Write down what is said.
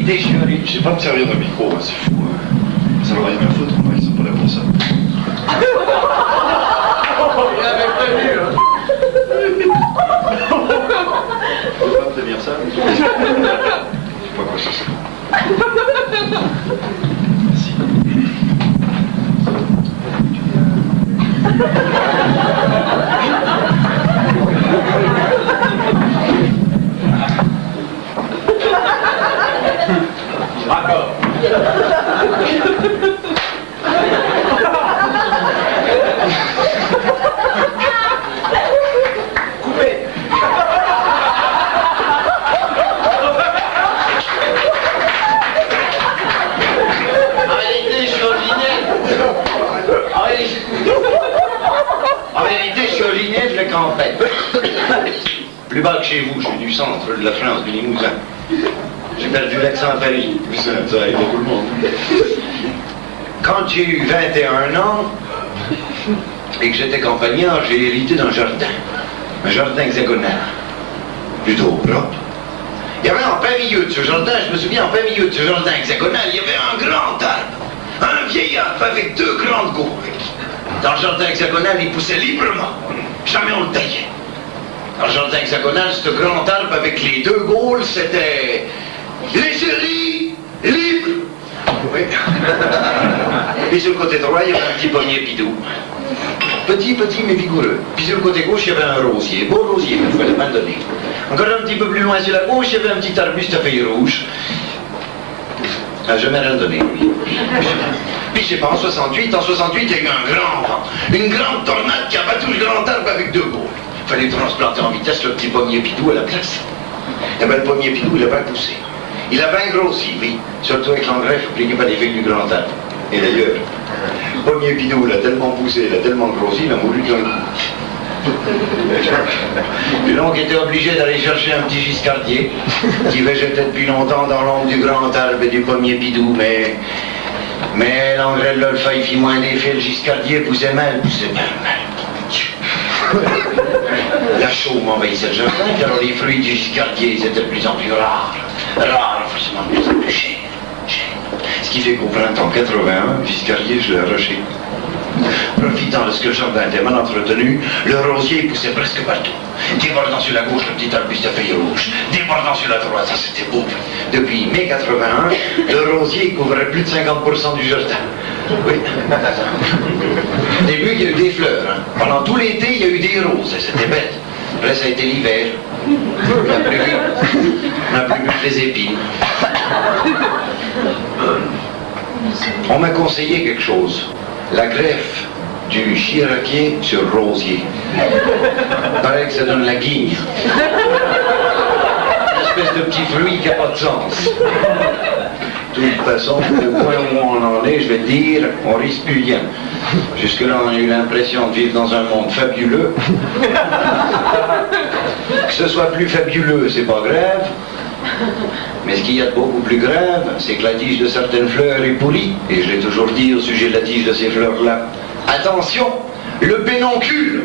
réalité, je suis allé. Je sais pas me servir d'un micro, hein, c'est fou. Hein. Ça leur a rien à foutre, moi, ils sont pas là pour ça. Il avait prévu, hein. On peut pas prévenir ça? Je sais pas quoi ça sert. Merci. D'accord. Coupé. En vérité, je suis originel de campagne. Plus bas que chez vous, je suis du centre de la France, du Limousin. J'ai perdu l'accent à Paris. Ça aide tout le monde. Quand j'ai eu 21 ans et que j'étais campagnard, j'ai hérité d'un jardin. Un jardin hexagonal. Plutôt propre. Il y avait en plein milieu de ce jardin, je me souviens, en plein milieu de ce jardin hexagonal, il y avait un grand arbre. Un vieil arbre avec deux grandes gaules. Dans le jardin hexagonal, il poussait librement. Jamais on le taillait. Dans le jardin hexagonal, ce grand arbre avec les deux gaules, c'était l'égérie libre. Oui. Puis sur le côté droit, il y avait un petit pommier bidou. Petit mais vigoureux. Puis sur le côté gauche, il y avait un rosier. Beau rosier, il fallait pas le donner. Encore un petit peu plus loin sur la gauche, il y avait un petit arbuste à feuilles rouges. Ah, jamais rien donné, lui. Puis je sais pas, en 68, il y a eu un grand vent. Une grande tornade qui a battu le grand arbre avec deux gaules. Il fallait transplanter en vitesse le petit pommier bidou à la place. Et bien le pommier bidou, il a bien poussé. Il a bien grossi, oui. Surtout avec l'engrais, n'oubliez pas les feuilles du grand arbre. Et d'ailleurs, le pommier bidou, il a tellement poussé, il a tellement grossi, il a mouru d'un coup. Puis donc, il était obligé d'aller chercher un petit giscardier qui végétait depuis longtemps dans l'ombre du grand arbre et du pommier bidou, mais l'engrais de l'olfa, il fit moins d'effet, le giscardier poussait mal, La chaume envahissait le jardin, alors les fruits du giscardier, ils étaient de plus en plus rares, forcément de plus en plus chers. Ce qui fait qu'au printemps 81, giscardier, je l'ai arraché. Profitant de ce que le jardin était mal entretenu, le rosier poussait presque partout. Débordant sur la gauche, le petit arbuste à feuilles rouges. Débordant sur la droite, ça c'était beau. Depuis mai 81, le rosier couvrait plus de 50% du jardin. Oui. Au début, il y a eu des fleurs. Hein. Pendant tout l'été, il y a eu des roses. C'était bête. Après, ça a été l'hiver. On n'a plus vu que les épines. On m'a conseillé quelque chose. La greffe du chiraquier sur rosier. Paraît que ça donne la guigne. Une espèce de petit fruit qui n'a pas de sens. De toute façon, le point où on en est, je vais te dire, on risque plus rien. Jusque-là, on a eu l'impression de vivre dans un monde fabuleux. Que ce soit plus fabuleux, c'est pas grave. Mais ce qu'il y a de beaucoup plus grave, c'est que la tige de certaines fleurs est pourrie. Et je l'ai toujours dit au sujet de la tige de ces fleurs-là. Attention, le pédoncule.